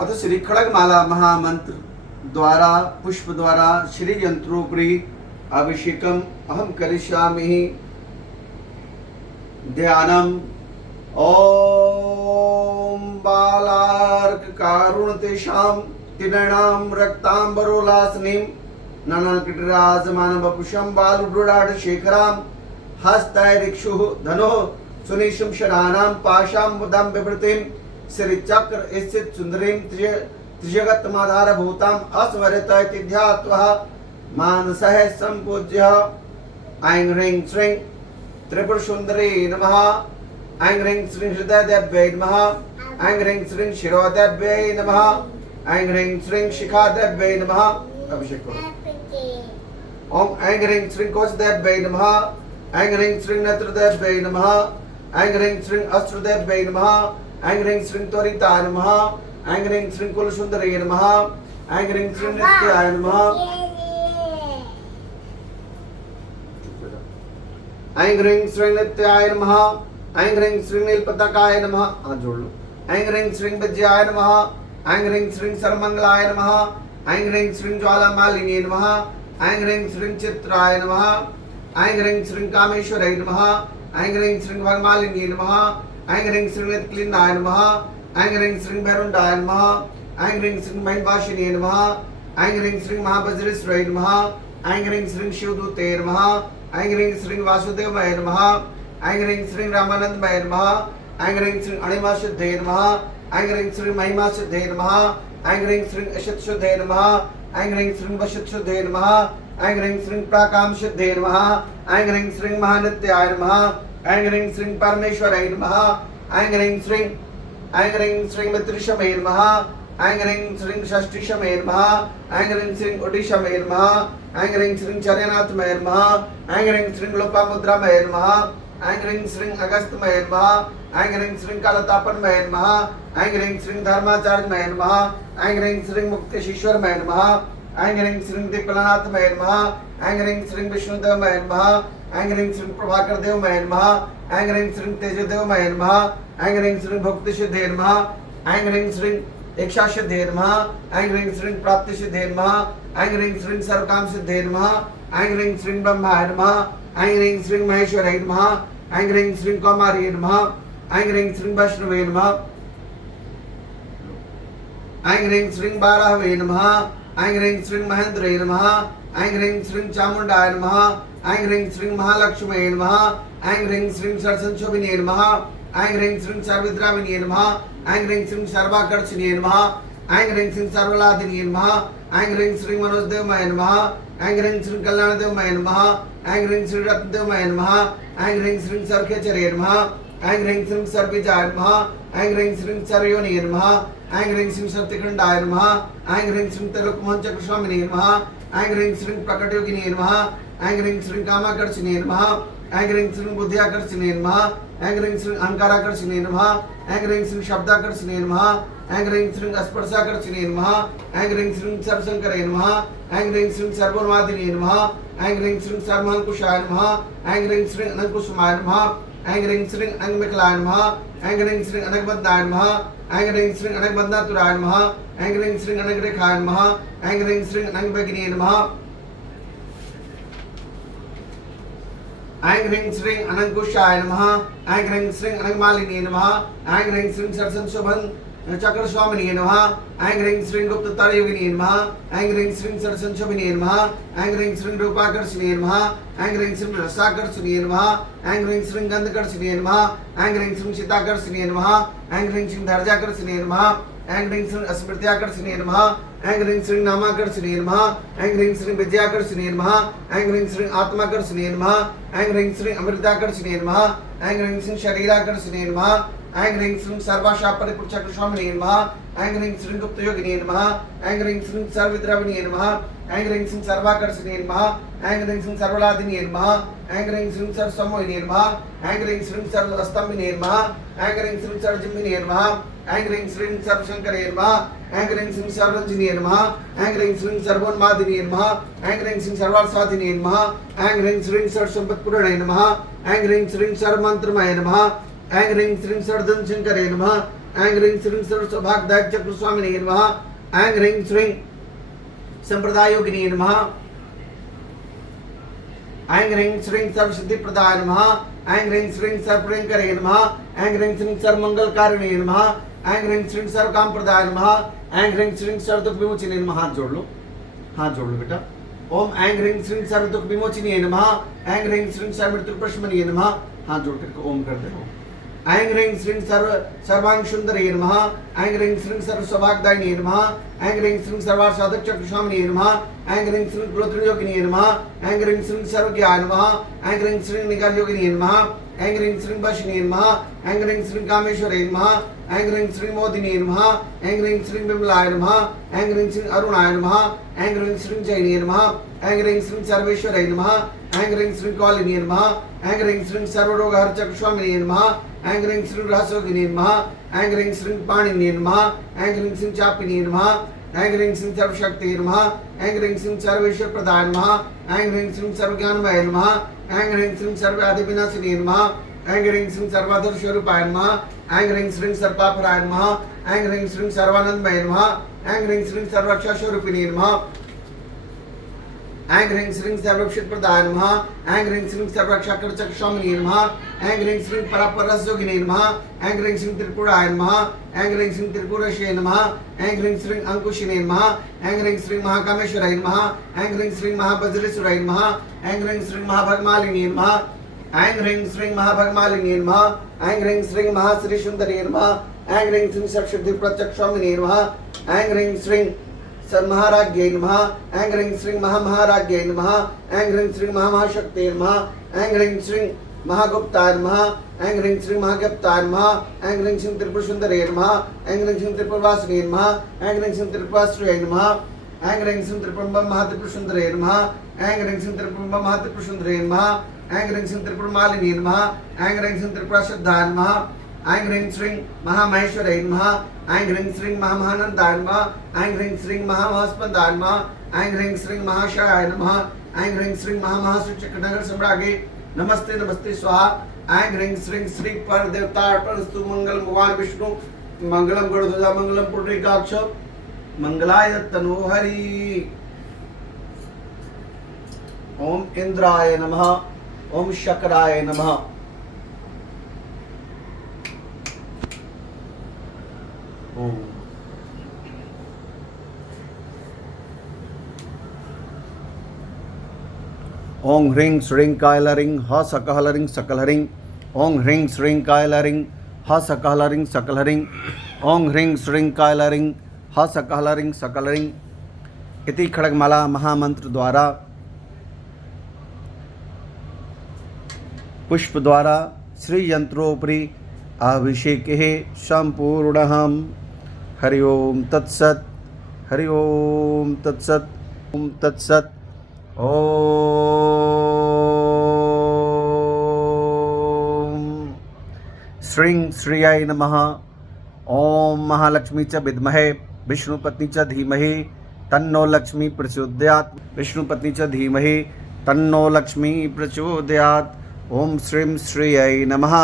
अथ श्री खड़गमाला महामंत्र द्वारा पुष्प द्वारा श्री यंत्रोपरि अभिषेकम अहम करिष्यामि। ध्यानम ओम बालार्क कारुण तेषाम तिरणाम रक्तांबरोलासनीम ननकिटराज मानवपुषम बालुड्राड शेखराम हस्तैरिक्षु धनो सुनिशुम शराणाम पाशाम मुदम विवृतिम श्री चक्र स्थित सुंदरीम त्रिजगत माधार भूताम अस्मरत तिध्यात्वः मानसः संपूज्य ऐं ह्रीं श्रीं त्रिपुर सुंदरी नमः। ऐं ह्रीं श्रीं हृदय देव्यै नमः। ऐं ह्रीं श्रीं शिरो देव्यै नमः। ऐं ह्रीं श्रीं शिखा देव्यै नमः। अभिषेक करो। ओम ऐं ह्रीं श्रीं कोश देव्यै नमः। ऐं ह्रीं श्रीं नेत्र देव्यै नमः। ऐं ह्रीं श्रीं अस्त्र देव्यै नमः। ऐं ह्रीं श्रीं त्वरिताय नमः। ऐं ह्रीं श्रीं कुलसुंदरी नमः। ऐं ह्रीं श्रीं नित्याय नमः। ऐं ह्रीं श्रीं नित्याय नमः। ऐं ह्रीं श्रीं नीलपताकाय नमः। हाथ जोड़ लो। ऐं ह्रीं श्रीं विजयाय नमः। ऐं ह्रीं श्रीं सर्वमंगलाय नमः। ऐं ह्रीं श्रीं ज्वालामालिन्ये नमः। ऐं ह्रीं श्रीं चित्राय नमः। ऐं ह्रीं श्रीं कामेश्वराय नमः। ऐं ह्रीं श्रीं भगमालिन्ये नमः। ऐं ह्रीं श्रीं नित्यक्लीनाय नमः। ऐं ह्रीं श्रीं भैरुंडाय नमः। ऐं ह्रीं श्रीं महिषवासिन्ये नमः। ऐं ह्रीं श्रीं महावज्रेश्वराय नमः। ऐं ह्रीं श्रीं शिवदूते नमः। ऐं ह्रीं श्रीं वासुदेवाय नमः। ऐं ह्रीं श्रीं रामानंदमय नमः। ऐं ह्रीं श्रीं अणिमा सिद्धे नमः। ऐं ह्रीं श्रीं महिमा सिद्धे नमः। ऐं ह्रीं श्रीं अशत शुद्धे नमः। ऐं ह्रीं श्रीं वशत शुद्धे नमः। ऐं ह्रीं श्रीं प्राकाम सिद्धे नमः। ऐं ह्रीं श्रीं महानित्याय नमः। ऐं ह्रीं श्रीं परमेश्वराय नमः। ऐं ह्रीं श्रीं मित्रशमे नमः। ऐं ह्रीं श्रीं षष्ठीशमे नमः। ऐं ह्रीं श्रीं उडिशमे नमः। ऐं ह्रीं श्रीं चर्यनाथमय नमः। ऐं ह्रीं श्रीं लोपामुद्रामय नमः। ऐं ह्रीं श्रीं अगस्त्यमय नमः। ऐं ह्रीं श्रीं कालतापनमय नमः। ऐं ह्रीं श्रीं धर्माचार्यमय नमः। ऐं ह्रीं श्रीं मुक्तेश्वरमय नमः। ऐं ह्रीं श्रीं दीपलनाथमय नमः। ऐं ह्रीं श्रीं विष्णुदेवमय नमः। ऐं ह्रीं श्रीं प्रभाकर देवमय नमः। ऐं ह्रीं श्रीं तेजदेवमय नमः। ऐं ह्रीं श्रीं भक्तिसिद्धे नमः। ऐं ह्रीं श्रीं इच्छासिद्धे नमः। ऐं ह्रीं श्रीं प्राप्तिसिद्धे नमः। ऐं ह्रीं श्रीं सर्वकामसिद्धे नमः। ऐं ह्रीं श्रीं ब्रह्माय नमः। ऐं ह्रीं श्रीं महेश्वराय नमः। ऐं ह्रीं श्रीं कौमार्ये नमः। ऐं ह्रीं श्रीं वैष्णवे नमः। ऐं ह्रीं श्रीं बाराहवे नमः। ऐं ह्रीं श्रीं महेंद्रे नमः। ऐं ह्रीं श्रीं चामुंडाय नमः। ऐं ह्रीं श्रीं महालक्ष्मी नमः। ऐं ह्रीं श्रीं सरसंशोभिने नमः। ऐं ह्रीं श्रीं सर्वविद्राविने नमः। ऐं ह्रीं श्रीं सर्वाकर्षिणे नमः। ऐं ह्रीं श्रीं सर्वलादिने नमः। ऐं ह्रीं श्रीं मनोजदेवमय नमः। ऐं ह्रीं श्रीं कल्याणदेवमय नमः। ऐं ह्रीं श्रीं रत्नदेवमय नमः। ऐं ह्रीं श्रीं सर्वखेचरे नमः। ऐं ह्रीं श्रीं सर्वविजयाय नमः। ऐं ह्रीं श्रीं सर्वयोनिये नमः। ऐं ह्रीं श्रीं सर्वत्रिखंडाय नमः। ऐं ह्रीं श्रीं त्रिलोकमोहनचक्रस्वामिने नमः। ऐं ह्रीं श्रीं प्रकटयोगिने नमः। ऐं ह्रीं श्रीं कामाकर्षिणे नमः। ऐं ह्रीं श्रीं बुद्ध्याकर्षिणे नमः। ऐं ह्रीं श्रीं अहंकाराकर्षिणे नमः। ऐं ह्रीं श्रीं शब्दाकर्षिणे नमः। ऐं ह्रीं श्रीं स्पर्शाकर्षिणे नमः। ऐं ह्रीं श्रीं सर्वशंकरे नमः। ऐं ह्रीं श्रीं सर्वोन्मादिने नमः। ऐं ह्रीं श्रीं सर्वमंकुशाय नमः। ऐं ह्रीं श्रीं अनंतकुसुमाय नमः। ऐं ह्रीं श्रीं अनंगविकलाय नमः। ऐं ह्रीं श्रीं अनंगबद्धाय नमः। ऐं ह्रीं श्रीं अनंगबंधातुराय नमः। ऐं ह्रीं श्रीं अनंगरेखाय नमः। ऐं ह्रीं श्रीं अनंगभगिने नमः। ऐं ह्रीं श्रीं अनंकुशाय नमः। ऐं ह्रीं श्रीं अनंगमालिन्ये नमः। ऐं ह्रीं श्रीं सरसंशोभन चक्रस्वामिने नमः। ऐं ह्रीं श्रीं गुप्ततरयोगिने नमः। ऐं ह्रीं श्रीं सरसंशोभिने नमः। ऐं ह्रीं श्रीं रूपाकर्षिणे नमः। ऐं ह्रीं श्रीं रसाकर्षिणे नमः। ऐं ह्रीं श्रीं गंधकर्षिणे नमः। ऐं ह्रीं श्रीं चिताकर्षिणे नमः। ऐं ह्रीं श्रीं धैर्याकर्षिणे नमः। ऐं ह्रीं श्रीं स्मृत्याकर्षिणे नमः। ऐं ह्रीं श्रीं नामाकर्षिणे नमः। ऐं ह्रीं श्रीं विद्याकर्षिणे नमः। ऐं ह्रीं श्रीं आत्माकर्षिणे नमः। ऐं ह्रीं श्रीं अमृताकर्षिणे नमः। ऐं ह्रीं श्रीं शरीराकर्षिणे नमः। ऐं ह्रीं श्रीं सर्वाशापरिपुच्छक्रस्वामिने नमः। ऐं ह्रीं श्रीं गुप्तयोगिने नमः। ऐं ह्रीं श्रीं सर्वविद्राविणे नमः। ऐं ह्रीं श्रीं सर्वाकर्षिणे नमः। ऐं ह्रीं श्रीं सर्वलादिने नमः। ऐं ह्रीं श्रीं सर्वसमोहिने नमः। ऐं ह्रीं श्रीं सर्वस्तंभिने नमः। ऐं ह्रीं श्रीं सर्वजिह्विने नमः। ऐं ह्रीं श्रीं सर्वशंकरे नमः। ऐं ह्रीं श्रीं सर्वरंजने नमः। ऐं ह्रीं श्रीं सर्वोन्मादिने नमः। ऐं ह्रीं श्रीं सर्वार्थसाधिने नमः। ऐं ह्रीं श्रीं सर्वसंपत्पूर्णे नमः। ऐं ह्रीं श्रीं सर्वमंत्रमय नमः। ऐं ह्रीं श्रीं सर्वधनशंकरे नमः। ऐं ह्रीं श्रीं सर्व सौभाग्यदायक चक्र स्वामिने नमः। ऐं ह्रीं श्रीं संप्रदाय योगिने नमः। ऐं ह्रीं श्रीं सर्व सिद्धि प्रदाय नमः। ऐं ह्रीं श्रीं सर्व प्रियंकरे नमः। ऐं ह्रीं श्रीं सर्व मंगलकारिणे नमः। ऐं ह्रीं श्रीं सर्व काम प्रदाय नमः। ऐं ह्रीं श्रीं सर्व दुख विमोचने नमः। हाथ जोड़ लो बेटा। ओम ऐं ह्रीं श्रीं सर्व दुख विमोचने नमः। ऐं ह्रीं श्रीं सर्व मृत्यु प्रशमने नमः। हाथ जोड़ करके ओम कर दो। ऐं ह्रीं श्रीं सर्वांग सुंदरे नमः। ऐं ह्रीं श्रीं सर्व सौभाग्यदायिने नमः। ऐं ह्रीं श्रीं सर्वार्थ साधक चक्र स्वामिने नमः। ऐं ह्रीं श्रीं कुलत्र योगिने नमः। ऐं ह्रीं श्रीं सर्वज्ञाय नमः। ऐं ह्रीं श्रीं निगर योगिने नमः। ऐं ह्रीं श्रीं वशिने नमः। ऐं ह्रीं श्रीं कामेश्वरे नमः। ऐं ह्रीं श्रीं मोदिने नमः। ऐं ह्रीं श्रीं विमलाय नमः। ऐं ह्रीं श्रीं अरुणाय नमः। ऐं ह्रीं श्रीं जैने नमः। ऐं ह्रीं श्रीं सर्वेश्वराय नमः। ऐं ह्रीं श्रीं कालिने नमः। ऐं ह्रीं श्रीं सर्वरोगहर चक्र स्वामिने नमः। ऐं ह्रीं श्रीं रहस्योगिने नमः। ऐं ह्रीं श्रीं पाणिने नमः। ऐं ह्रीं श्रीं चापिने नमः। ऐं ह्रीं श्रीं सर्वशक्ति नमः। ऐं ह्रीं श्रीं सर्वेश्वर प्रदाय नमः। ऐं ह्रीं श्रीं सर्वज्ञानमय नमः। ऐं ह्रीं श्रीं सर्वादि विनाशिने नमः। ऐं ह्रीं श्रीं सर्वाधर स्वरूपाय नमः। ऐं ह्रीं श्रीं सर्वपापराय नमः। ऐं ह्रीं श्रीं सर्वानंदमय नमः। ऐं ह्रीं श्रीं सर्वरक्षा स्वरूपिणे नमः। ऐं ह्रीं श्रीं सर्वक्षित प्रदाय नमः। ऐं ह्रीं श्रीं सर्वरक्षा चक्र स्वामिने नमः। ऐं ह्रीं श्रीं परापरस योगिने नमः। ऐं ह्रीं श्रीं त्रिपुराय नमः। ऐं ह्रीं श्रीं त्रिपुरशे नमः। ऐं ह्रीं श्रीं अंकुशिने नमः। ऐं ह्रीं श्रीं महाकामेश्वराय नमः। ऐं ह्रीं श्रीं महावज्रेश्वराय नमः। ऐं ह्रीं श्रीं महाभगमालिने नमः। ऐं ह्रीं श्रीं महाभगमालिने नमः। ऐं ह्रीं श्रीं महाश्री सुंदरे नमः। ऐं ह्रीं श्रीं सर्वसिद्धि प्रत्यक्ष स्वामिने नमः। ऐं ह्रीं श्रीं महाराज्ञे नमः। ऐं ह्रीं श्रीं महाराज्ञे नमः। ऐं ह्रीं श्रीं महाशक्ते नमः। ऐं ह्रीं श्रीं महागुप्ताय नमः। ऐं ह्रीं श्रीं महागुप्ताय नमः। ऐं ह्रीं श्रीं त्रिपुर सुंदरे नमः। ऐं ह्रीं श्रीं त्रिपुरवासिने नमः। ऐं ह्रीं श्रीं त्रिपुराश्रये नमः। ऐं ह्रीं श्रीं त्रिपुरम्ब महात्रिपुर सुंदरे नमः। ऐं ह्रीं श्रीं त्रिपुरम्ब महात्रिपुर सुंदरे नमः। ऐं ह्रीं श्रीं त्रिपुर मालिनी नमः। ऐं ह्रीं श्रीं त्रिपुरा सिद्धाय नमः। ऐं ह्रीं श्रीं महामहेश्वराय नमः। ऐं ह्रीं श्रीं महामानन्दाय नमः। ऐं ह्रीं श्रीं महामहास्पन्दाय नमः। ऐं ह्रीं श्रीं महाशयाय नमः। ऐं ह्रीं श्रीं महामहाश्रीचक्रनगर सम्रागे नमस्ते नमस्ते स्वाहा। ऐं ह्रीं श्रीं श्री पर देवतार्पणस्तु मंगलम भगवान विष्णु मंगलम गरुड़ध्वजा मंगलम पुंडरीकाक्ष मंगलाय तनोहरि। ओम इंद्राय नमः। ओम शक्राय नमः। ओम ह्रीं श्रीं कायलरिं ह सकहलरिं सकलहरिं। ओम ह्रीं श्रीं कायलरिं ह सकहलरिं सकलहरिं। ओम ह्रीं श्रीं कायलरिं ह सकहलरिं सकलहरिं इति खड्गमाला महामंत्र द्वारा पुष्प द्वारा श्री यंत्रोपरि अभिषेके संपूर्णः। हरि ओम तत्सत्। हरि ओम तत्सत्। ओम तत्सत्। ओम श्रीं श्रियाय नमः। ओम महालक्ष्मी च विद्महे विष्णुपत्नी च धीमहि तन्नो लक्ष्मी प्रचोदयात्। विष्णुपत्नी च धीमहि तन्नो लक्ष्मी प्रचोदयात्। ओम श्रीं श्रियाय नमः।